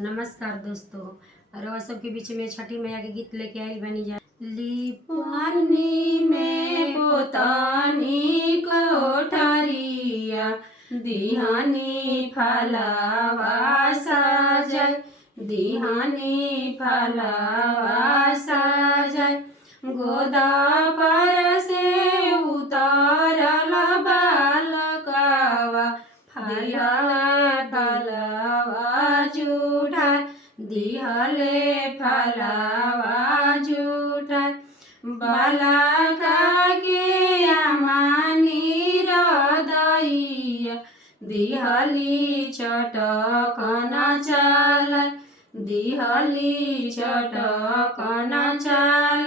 नमस्कार दोस्तों। और सबके बीच में छठी मैया के गीत लेके आई बनी जा लिपानी में पोतानी कोठरिया दिहानी फलावा सजय दिहानी फलावा सजय गोदा पर से उतारल बालकावा फलावा जूठा दिहले फलावा जूठा बालका के अमानी हृदय दिहली चटकन चाल दिहली चटकन चाल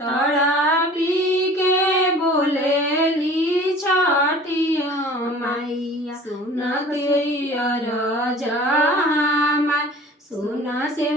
तड़पी के बोलेली छठिया मैया सुन तेरा जमार सुन से